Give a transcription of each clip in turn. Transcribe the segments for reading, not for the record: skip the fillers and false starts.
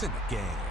points in the game.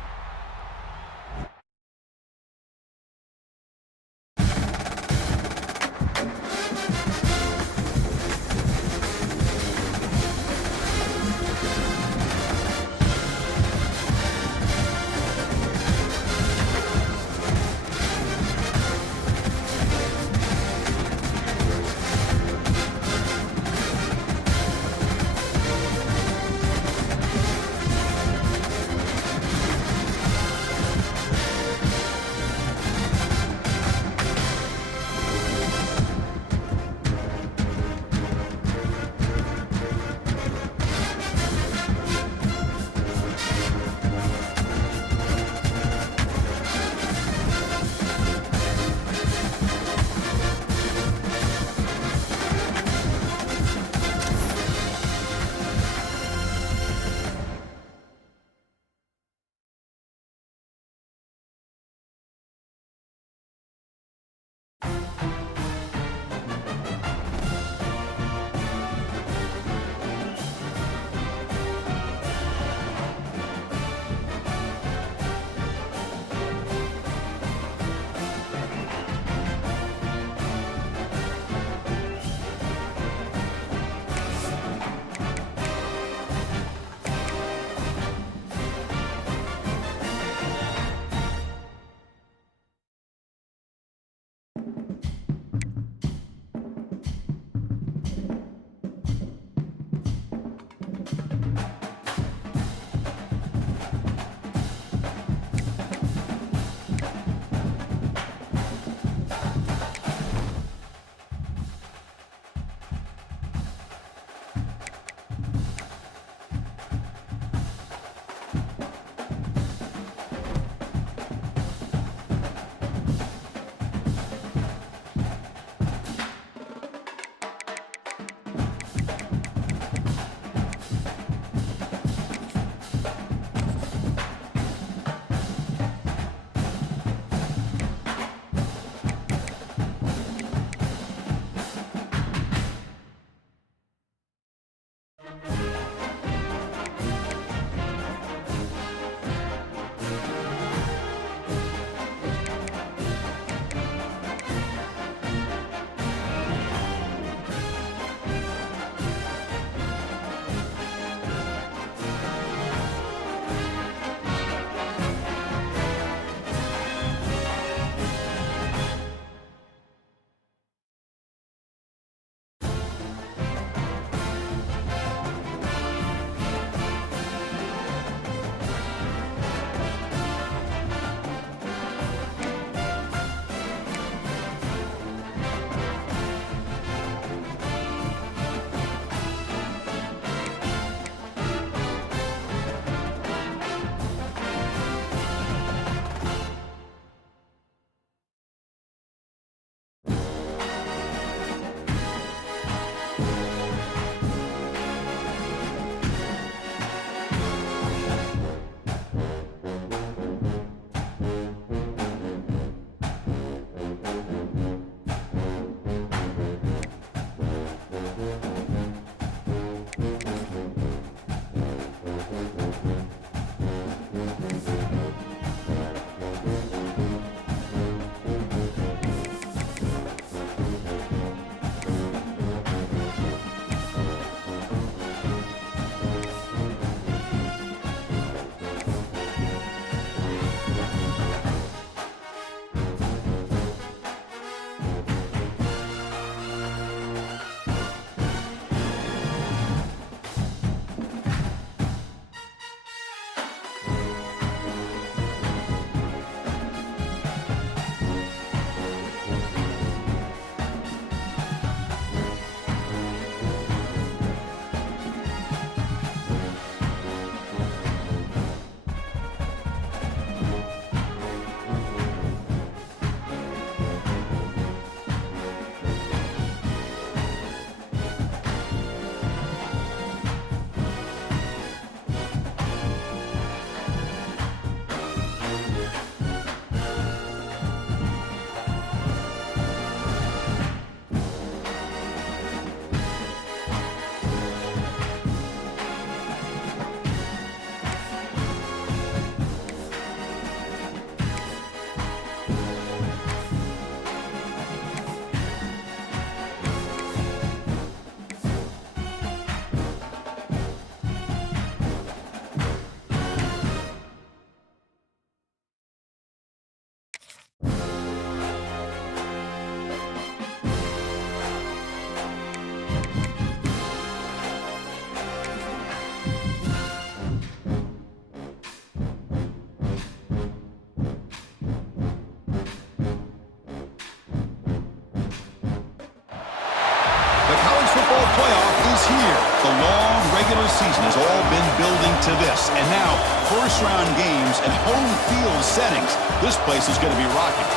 The long regular season has all been building to this, and now first-round games and home field settings. This place is going to be rocking.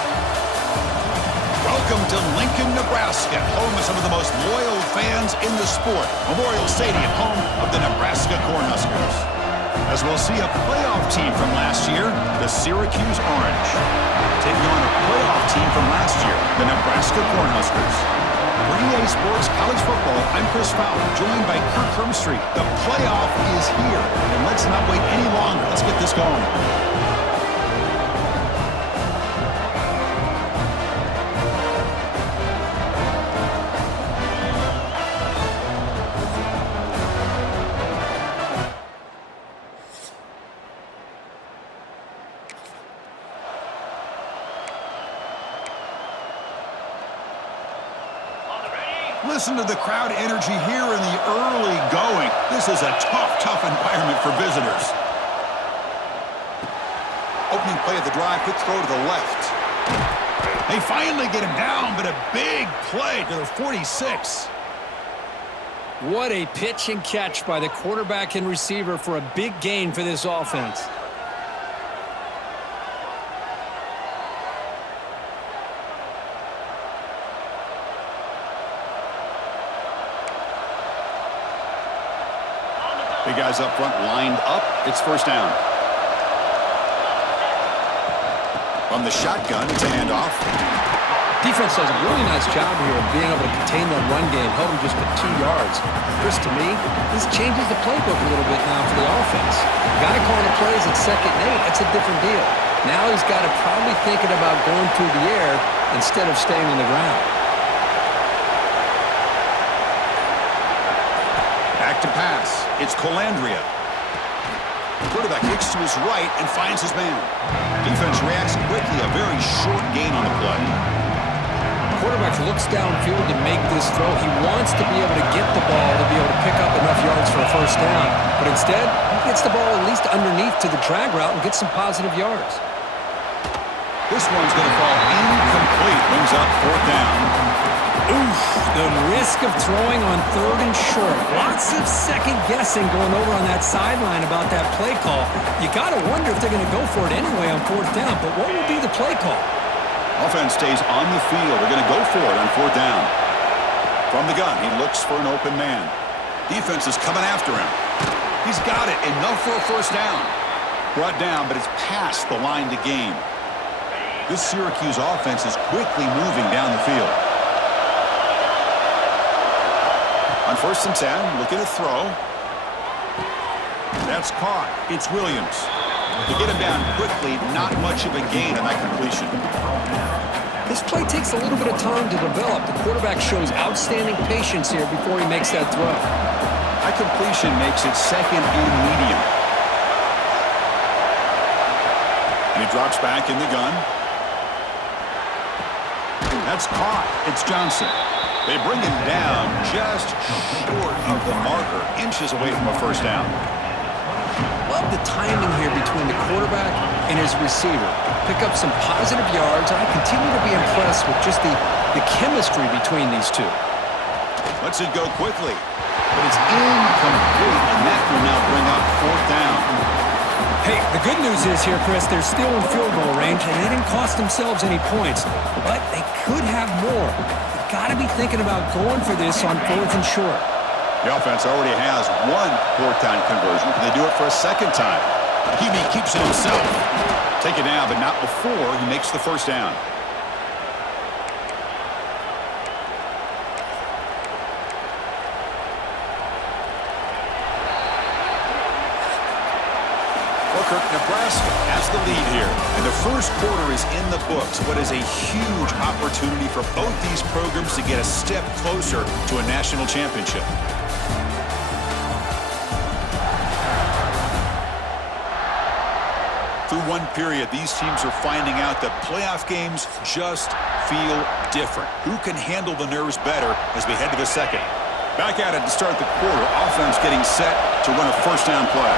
Welcome to Lincoln, Nebraska, home of some of the most loyal fans in the sport. Memorial Stadium, home of the Nebraska Cornhuskers. As we'll see a playoff team from last year, the Syracuse Orange, taking on a playoff team from last year, the Nebraska Cornhuskers. For EA Sports College Football, I'm Chris Fowler, joined by Kirk Hermstreet. The playoff is here, and let's not wait any longer. Let's get this going. Listen to the crowd energy here in the early going. This is a tough environment for visitors. Opening play of the drive, quick throw to the left. They finally get him down, but a big play to the 46. What a pitch and catch by the quarterback and receiver for a big gain for this offense. Big guys up front lined up. It's first down. From the shotgun, it's a handoff. Defense does a really nice job here of being able to contain that run game, held him just to 2 yards. Chris, to me, this changes the playbook a little bit now for the offense. The guy calling the plays at 2nd and 8, that's a different deal. Now he's got to probably thinking about going through the air instead of staying on the ground. Back to pass. It's Colandrea. Quarterback kicks to his right and finds his man. Defense reacts quickly. A very short gain on the play. Quarterback looks downfield to make this throw. He wants to be able to get the ball to be able to pick up enough yards for a first down. But instead, he gets the ball at least underneath to the drag route and gets some positive yards. This one's going to fall incomplete. Brings up 4th down. Oof, the risk of throwing on 3rd and short. Lots of second guessing going over on that sideline about that play call. You got to wonder if they're going to go for it anyway on 4th down, but what will be the play call? Offense stays on the field. They're going to go for it on 4th down. From the gun, he looks for an open man. Defense is coming after him. He's got it. Enough for a first down. Brought down, but it's past the line to gain. This Syracuse offense is quickly moving down the field. On 1st and 10, looking to throw. That's caught. It's Williams. To get him down quickly, not much of a gain on that completion. This play takes a little bit of time to develop. The quarterback shows outstanding patience here before he makes that throw. That completion makes it 2nd and medium. And he drops back in the gun. That's caught. It's Johnson. They bring him down just short of the marker, inches away from a first down. Love the timing here between the quarterback and his receiver. Pick up some positive yards, and I continue to be impressed with just the chemistry between these two. Lets it go quickly, but it's incomplete, and that will now bring up 4th down. Hey, the good news is here, Chris, they're still in field goal range, and they didn't cost themselves any points, but they could have more. Got to be thinking about going for this on 4th and short. The offense already has one 4th down conversion. Can they do it for a 2nd time? Hebe keeps it himself. Take it down, but not before he makes the first down. Nebraska has the lead here, and the first quarter is in the books. What is a huge opportunity for both these programs to get a step closer to a national championship. Through one period, these teams are finding out that playoff games just feel different. Who can handle the nerves better as we head to the second? Back at it to start the quarter. Offense getting set to run a first down play.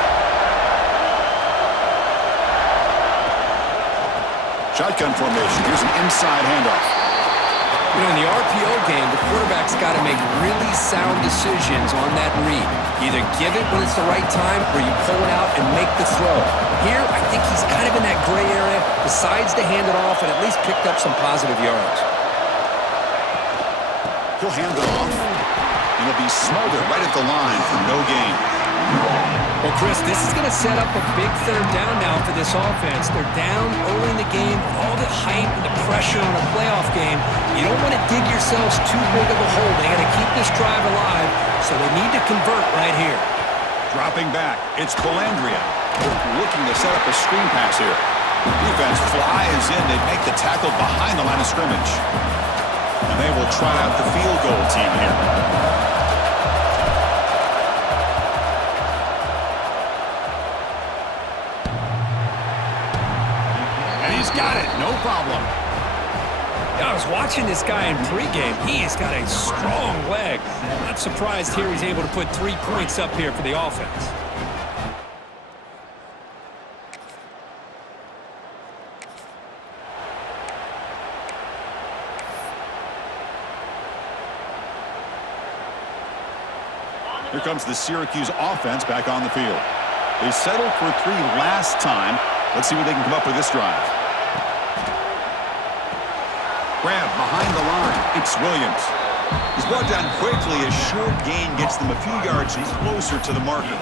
Shotgun formation. Here's an inside handoff. You know, in the RPO game, the quarterback's got to make really sound decisions on that read. Either give it when it's the right time or you pull it out and make the throw. Here, I think he's kind of in that gray area, decides to hand it off and at least picked up some positive yards. He'll hand it off, and he'll be smothered right at the line for no gain. Well, Chris, this is going to set up a big third down now for this offense. They're down early in the game. All the hype and the pressure on a playoff game. You don't want to dig yourselves too big of a hole. They got to keep this drive alive, so they need to convert right here. Dropping back, it's Colandrea. Looking to set up a screen pass here. Defense flies in. They make the tackle behind the line of scrimmage. And they will try out the field goal team here. Got it, no problem. I was watching this guy in pregame. He has got a strong leg. Not surprised here he's able to put 3 points up here for the offense. Here comes the Syracuse offense back on the field. They settled for 3 last time. Let's see what they can come up with this drive. Grab behind the line. It's Williams. He's brought down quickly. A short gain gets them a few yards closer to the marker.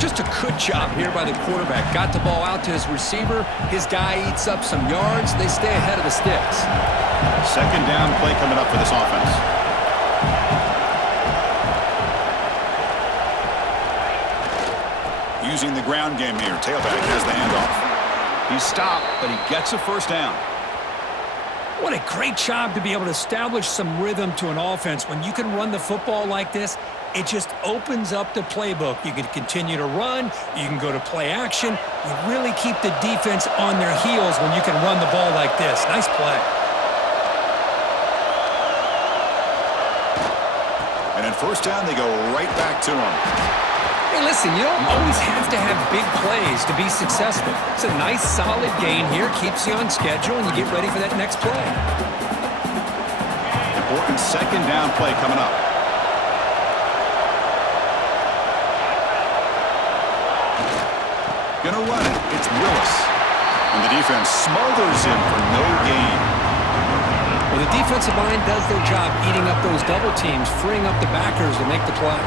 Just a good job here by the quarterback. Got the ball out to his receiver. His guy eats up some yards. They stay ahead of the sticks. Second down play coming up for this offense. Using the ground game here. Tailback has the handoff. He's stopped, but he gets a first down. What a great job to be able to establish some rhythm to an offense. When you can run the football like this, it just opens up the playbook. You can continue to run. You can go to play action. You really keep the defense on their heels when you can run the ball like this. Nice play. And in first down, they go right back to him. Hey, listen, you don't always have to have big plays to be successful. It's a nice, solid gain here. Keeps you on schedule, and you get ready for that next play. Important second down play coming up. Gonna run it. It's Willis. And the defense smothers him for no gain. Well, the defensive line does their job eating up those double teams, freeing up the backers to make the play.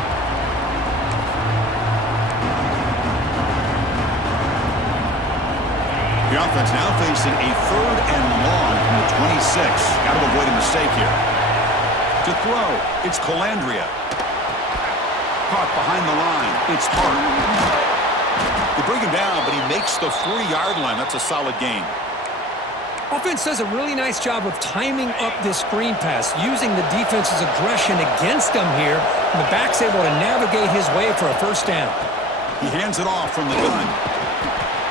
The offense now facing a third and long from the 26. Got to avoid a mistake here. To throw, it's Colandrea. Caught behind the line. It's Hart. They bring him down, but he makes the 40-yard line. That's a solid gain. Offense does a really nice job of timing up this screen pass, using the defense's aggression against them here, and the back's able to navigate his way for a first down. He hands it off from the gun.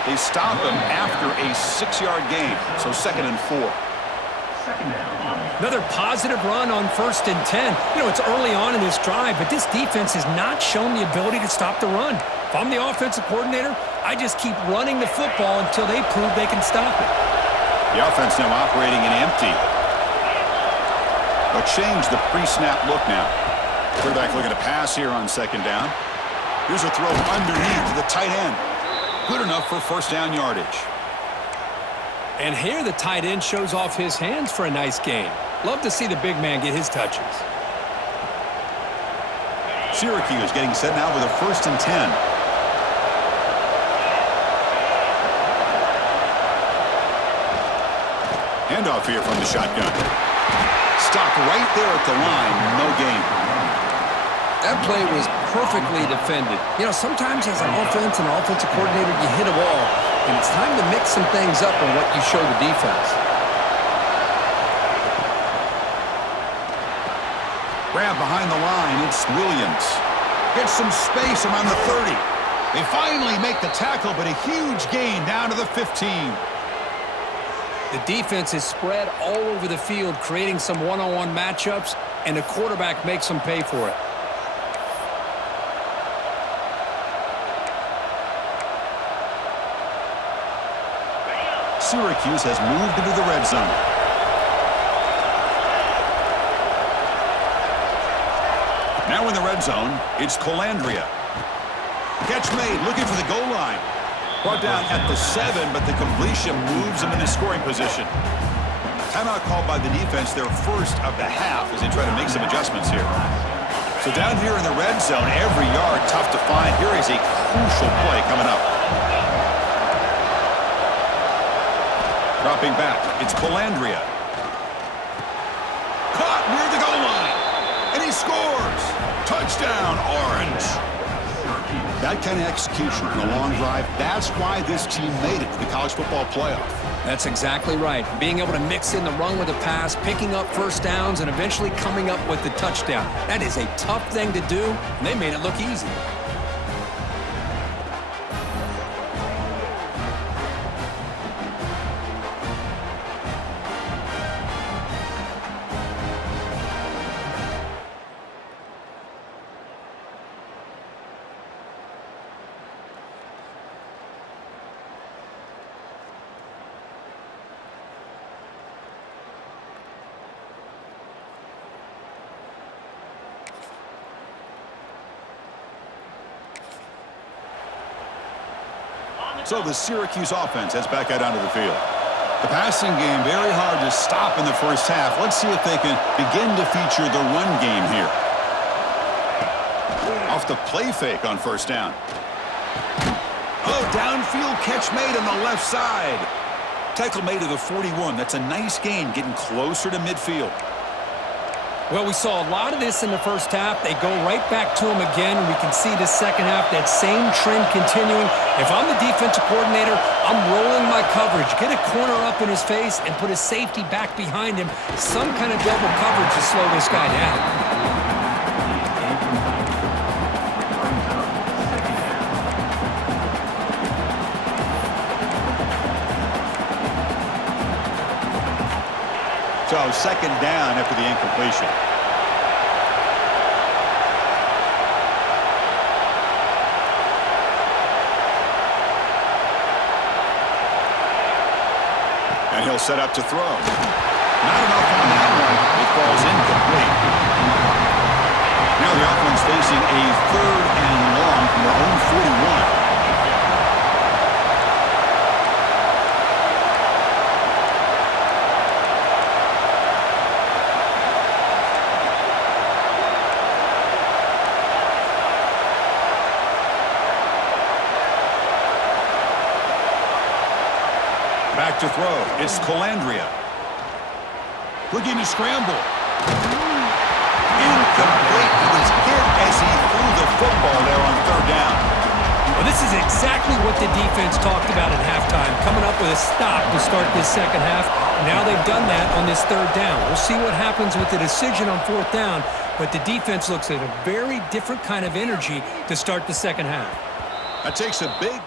They stop him after a 6-yard gain, so 2nd and 4. Another positive run on 1st and 10. You know, it's early on in this drive, but this defense has not shown the ability to stop the run. If I'm the offensive coordinator, I just keep running the football until they prove they can stop it. The offense now operating in empty. But change the pre-snap look now. Quarterback looking to pass here on 2nd down. Here's a throw underneath to the tight end. Good enough for first down yardage. And here the tight end shows off his hands for a nice gain. Love to see the big man get his touches. Syracuse getting set now with a 1st and 10. Handoff here from the shotgun. Stopped right there at the line. No gain. That play was perfectly defended. You know, sometimes as an offensive coordinator, you hit a wall, and it's time to mix some things up on what you show the defense. Grab behind the line. It's Williams. Gets some space around the 30. They finally make the tackle, but a huge gain down to the 15. The defense is spread all over the field, creating some one-on-one matchups, and the quarterback makes them pay for it. Syracuse has moved into the red zone. Now in the red zone, it's Colandrea. Catch made, looking for the goal line. Brought down at the 7, but the completion moves him into scoring position. Timeout called by the defense, their first of the half, as they try to make some adjustments here. So down here in the red zone, every yard tough to find. Here is a crucial play coming up. Dropping back, it's Colandrea. Caught near the goal line, and he scores. Touchdown, Orange. That kind of execution in a long drive, that's why this team made it to the college football playoff. That's exactly right. Being able to mix in the run with the pass, picking up first downs, and eventually coming up with the touchdown. That is a tough thing to do, and they made it look easy. So the Syracuse offense heads back out onto the field. The passing game very hard to stop in the first half. Let's see if they can begin to feature the run game here. Off the play fake on first down. Oh, downfield catch made on the left side. Tackle made to the 41. That's a nice gain, getting closer to midfield. Well, we saw a lot of this in the first half. They go right back to him again, and we can see the second half, that same trend continuing. If I'm the defensive coordinator, I'm rolling my coverage. Get a corner up in his face and put his safety back behind him. Some kind of double coverage to slow this guy down. So second down after the incompletion. And he'll set up to throw. Not enough on that one. It falls incomplete. Now the offense facing a 3rd and long from their own 41. Back to throw. It's Colandrea. Looking to scramble. Incomplete. He was hit as he threw the football there on 3rd down. Well, this is exactly what the defense talked about at halftime, coming up with a stop to start this second half. Now they've done that on this 3rd down. We'll see what happens with the decision on 4th down, but the defense looks at a very different kind of energy to start the second half. That takes a big...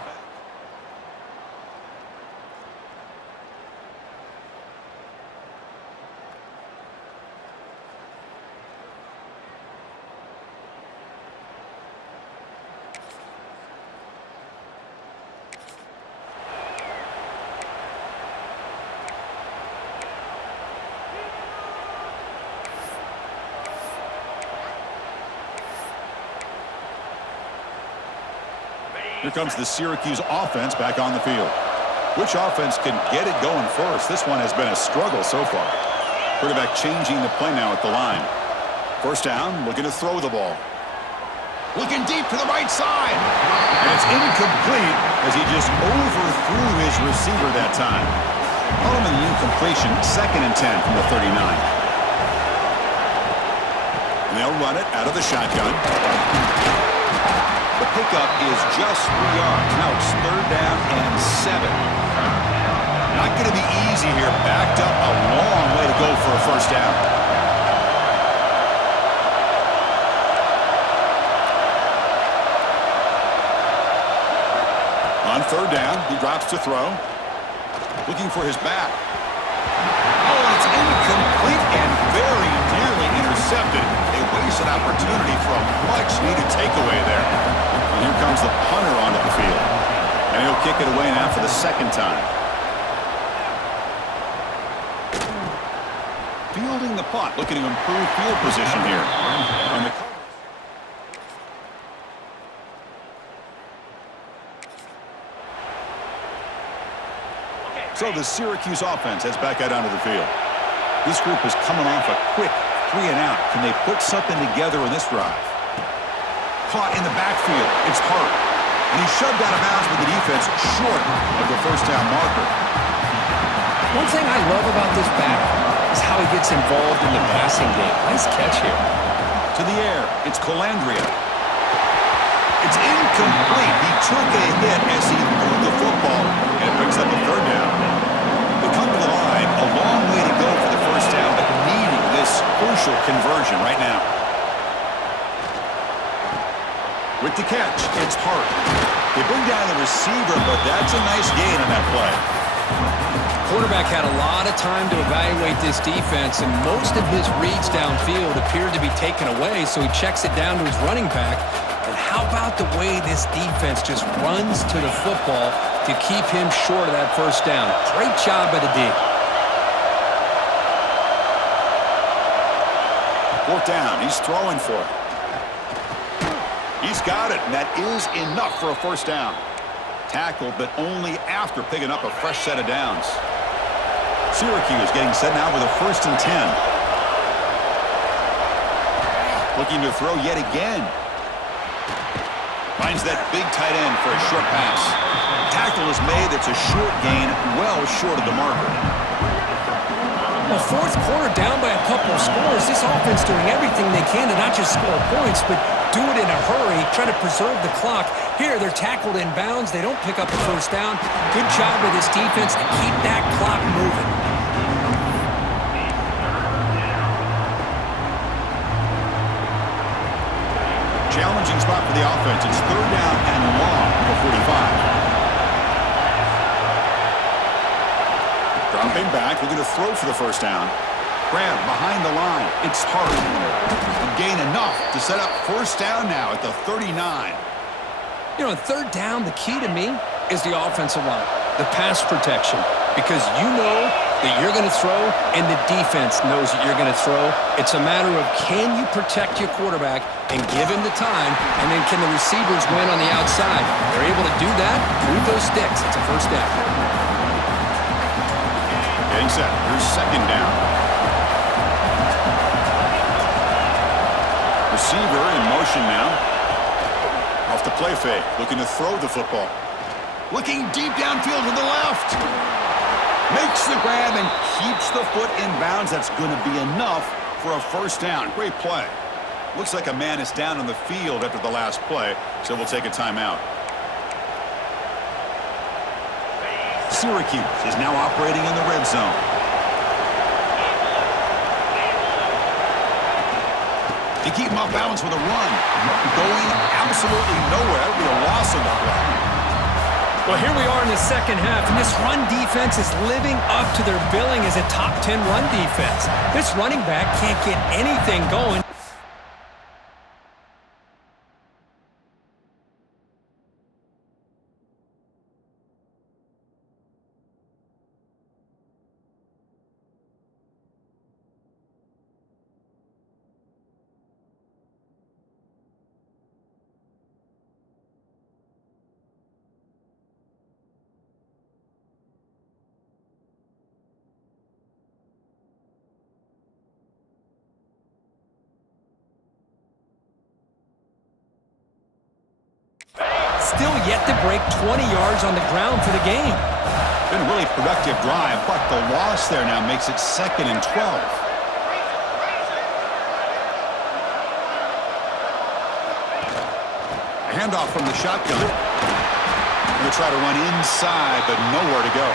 Here comes the Syracuse offense back on the field. Which offense can get it going first? This one has been a struggle so far. Quarterback changing the play now at the line. First down, looking to throw the ball. Looking deep to the right side. And it's incomplete as he just overthrew his receiver that time. Home in the incompletion, 2nd and 10 from the 39. And they'll run it out of the shotgun. The pickup is just 3 yards. Now it's 3rd down and 7. Not going to be easy here. Backed up a long way to go for a first down. On 3rd down, he drops to throw. Looking for his back. Oh, it's incomplete and very nearly intercepted. an opportunity for a much-needed takeaway there. And here comes the punter onto the field. And he'll kick it away now for the second time. Fielding the punt, looking to improve field position here. And the So the Syracuse offense heads back out onto the field. This group is coming off a quick 3-and-out. Can they put something together in this drive? Caught in the backfield. It's Hart. And he's shoved out of bounds with the defense short of the first down marker. One thing I love about this back is how he gets involved in the passing game. Nice catch here. To the air. It's Colandrea. It's incomplete. He took a hit as he threw the football, and it brings up a third down. They come to the line. A long way to go for the first down, but needing this crucial conversion right now. With the catch, it's Hart. They bring down the receiver, but that's a nice gain on that play. Quarterback had a lot of time to evaluate this defense, and most of his reads downfield appeared to be taken away, so he checks it down to his running back. And how about the way this defense just runs to the football to keep him short of that first down? Great job by the D. Fourth down. He's throwing for it. He's got it, and that is enough for a first down. Tackled, but only after picking up a fresh set of downs. Syracuse getting set now with a 1st and 10. Looking to throw yet again. Finds that big tight end for a short pass. Tackle is made. It's a short gain, well short of the marker. Well, fourth quarter down by a couple of scores. This offense doing everything they can to not just score points, but do it in a hurry, try to preserve the clock. Here, they're tackled in bounds. They don't pick up the first down. Good job by this defense to keep that clock moving. Challenging spot for the offense. It's third down and long from the 45. Dropping back, looking to throw for the first down. Grab behind the line. It's Hart. Gain enough to set up first down now at the 39. You know, on third down, the key to me is the offensive line, the pass protection, because you know that you're going to throw and the defense knows that you're going to throw. It's a matter of can you protect your quarterback and give him the time, and then can the receivers win on the outside? They're able to do that, move those sticks. It's a first down. Getting set. Here's second down. Receiver in motion now. Off the play fake. Looking to throw the football. Looking deep downfield to the left. Makes the grab and keeps the foot in bounds. That's going to be enough for a first down. Great play. Looks like a man is down on the field after the last play, so we'll take a timeout. Syracuse is now operating in the red zone. To keep him off balance with a run. Going absolutely nowhere. That would be a loss of the play. Well, here we are in the second half, and this run defense is living up to their billing as a top 10 run defense. This running back can't get anything going. Still yet to break 20 yards on the ground for the game. Been a really productive drive, but the loss there now makes it 2nd and 12. A handoff from the shotgun. Going to try to run inside, but nowhere to go.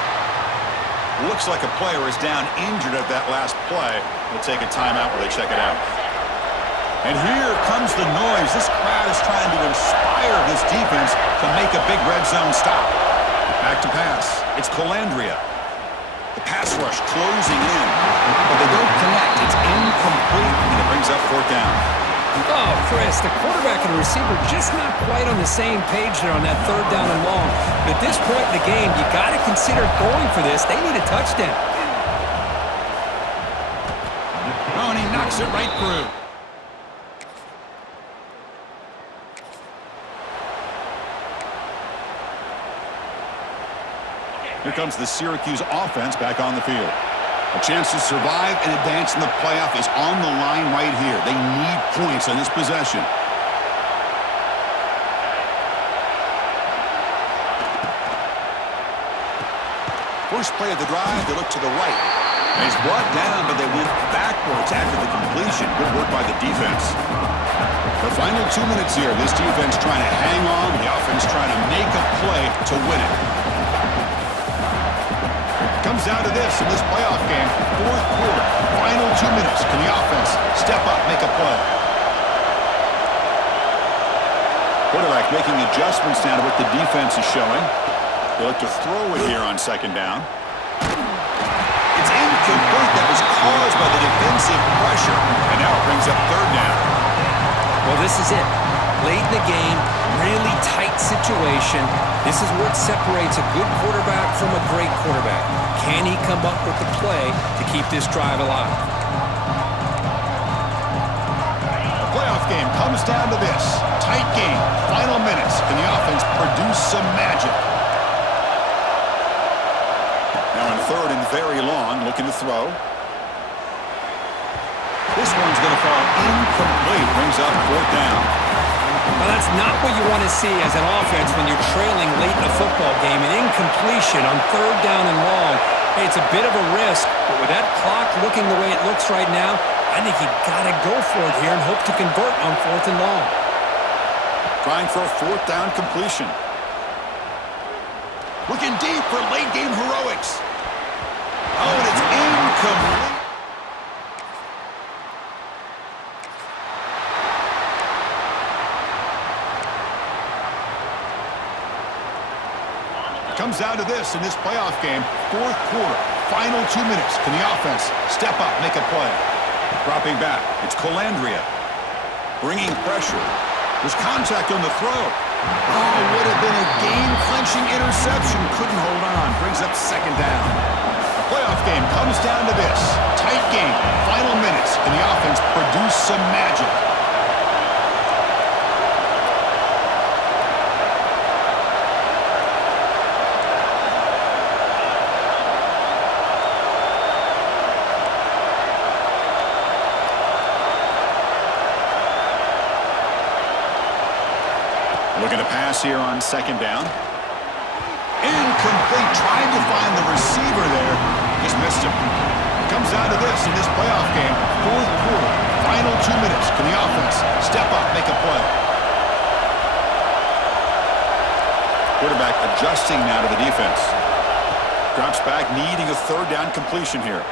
Looks like a player is down injured at that last play. We'll take a timeout while they check it out. And here comes the noise. This crowd is trying to inspire this defense to make a big red zone stop. Back to pass. It's Colandrea. The pass rush closing in, but they don't connect. It's incomplete, and it brings up fourth down. Oh, Chris, the quarterback and the receiver just not quite on the same page there on that third down and long. But at this point in the game, you got to consider going for this. They need a touchdown. Oh, and he knocks it right through. Here comes the Syracuse offense back on the field. A chance to survive and advance in the playoff is on the line right here. They need points on this possession. First play of the drive, they look to the right. And he's brought down, but they went backwards after the completion. Good work by the defense. The final 2 minutes here, this defense trying to hang on, the offense trying to make a play to win it. Comes down to this in this playoff game, fourth quarter, final 2 minutes. Can the offense step up, make a play? Quarterback making adjustments now to what the defense is showing. They look to throw it here on second down. It's incomplete. That was caused by the defensive pressure. And now it brings up third down. Well, this is it. Late in the game, really tight situation. This is what separates a good quarterback from a great quarterback. Can he come up with the play to keep this drive alive? The playoff game comes down to this. Tight game, final minutes. Can the offense produce some magic? Now in third and very long, looking to throw. This one's going to fall incomplete. Brings up fourth down. Well, that's not what you want to see as an offense when you're trailing late in a football game. An incompletion on third down and long. Hey, it's a bit of a risk, but with that clock looking the way it looks right now, I think you got to go for it here and hope to convert on fourth and long. Trying for a fourth down completion. Looking deep for late game heroics. Oh, and it's incomplete. Comes down to this in this playoff game, fourth quarter, final 2 minutes. Can the offense step up, make a play? Dropping back, it's Colandrea. Bringing pressure. There's contact on the throw. Oh, would have been a game-clinching interception. Couldn't hold on. Brings up second down. The playoff game comes down to this. Tight game, final minutes. Can the offense produce some magic? Looking to pass here on second down. Incomplete. Trying to find the receiver there. Just missed him. Comes down to this in this playoff game. Fourth quarter. Final 2 minutes. Can the offense step up, make a play? Quarterback adjusting now to the defense. Drops back, needing a third down completion here.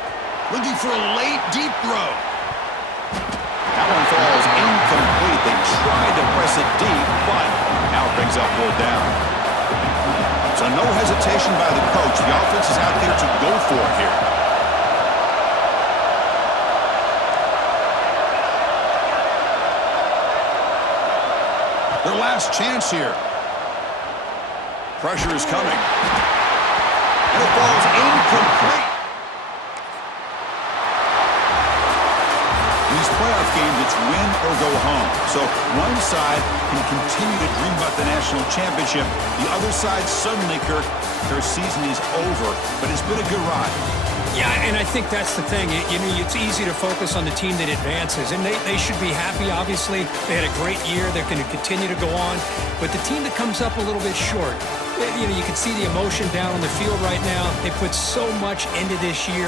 Looking for a late, deep throw. That one falls incomplete. They tried to press it deep, but now it brings up fourth down. So no hesitation by the coach. The offense is out there to go for it here. Their last chance here. Pressure is coming. And it falls incomplete. These playoff games, it's win or go home. So one side can continue to dream about the national championship. The other side suddenly, Kirk, their season is over, but it's been a good ride. Yeah, and I think that's the thing. It's easy to focus on the team that advances, and they should be happy, obviously. They had a great year. They're going to continue to go on. But the team that comes up a little bit short, you can see the emotion down on the field right now. They put so much into this year.